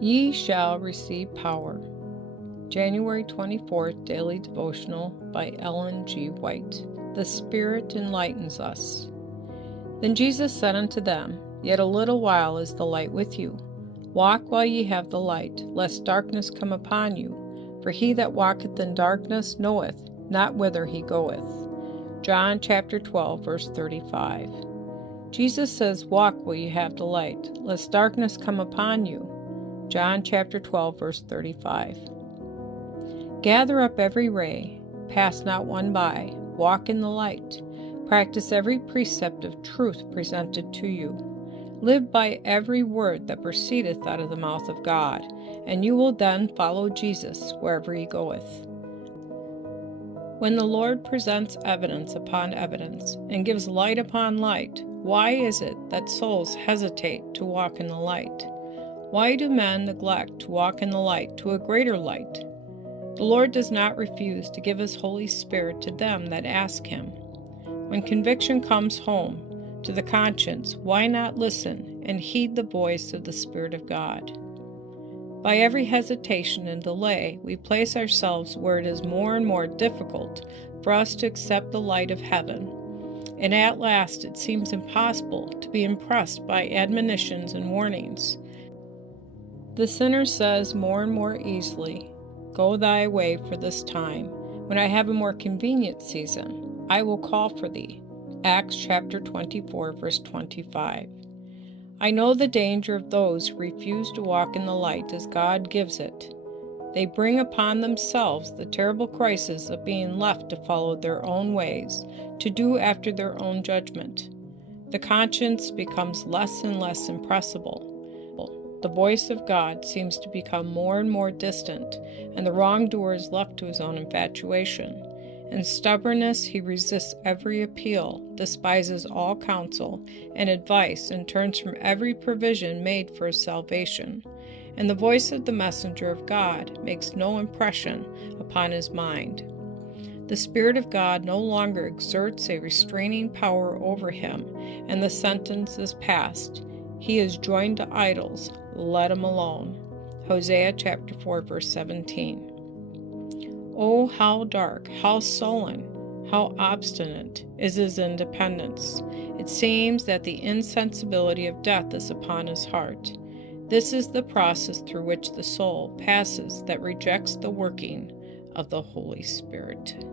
Ye shall receive power. January 24th Daily Devotional by Ellen G. White. The Spirit enlightens us. Then Jesus said unto them, Yet a little while is the light with you. Walk while ye have the light, lest darkness come upon you. For he that walketh in darkness knoweth not whither he goeth. John chapter 12, verse 35. Jesus says, Walk while you have the light, lest darkness come upon you. John chapter 12, verse 35. Gather up every ray, pass not one by, walk in the light. Practice every precept of truth presented to you. Live by every word that proceedeth out of the mouth of God, and you will then follow Jesus wherever he goeth. When the Lord presents evidence upon evidence and gives light upon light, why is it that souls hesitate to walk in the light? Why do men neglect to walk in the light to a greater light? The Lord does not refuse to give his Holy Spirit to them that ask him. When conviction comes home to the conscience, why not listen and heed the voice of the Spirit of God? By every hesitation and delay, we place ourselves where it is more and more difficult for us to accept the light of heaven, and at last it seems impossible to be impressed by admonitions and warnings. The sinner says more and more easily, Go thy way for this time. When I have a more convenient season, I will call for thee. Acts chapter 24, verse 25. I know the danger of those who refuse to walk in the light as God gives it. They bring upon themselves the terrible crisis of being left to follow their own ways, to do after their own judgment. The conscience becomes less and less impressible. The voice of God seems to become more and more distant, and the wrongdoer is left to his own infatuation. In stubbornness, he resists every appeal, despises all counsel and advice, and turns from every provision made for his salvation. And the voice of the messenger of God makes no impression upon his mind. The Spirit of God no longer exerts a restraining power over him, and the sentence is passed. He is joined to idols, let him alone. Hosea chapter 4, verse 17. Oh, how dark, how sullen, how obstinate is his independence. It seems that the insensibility of death is upon his heart. This is the process through which the soul passes that rejects the working of the Holy Spirit.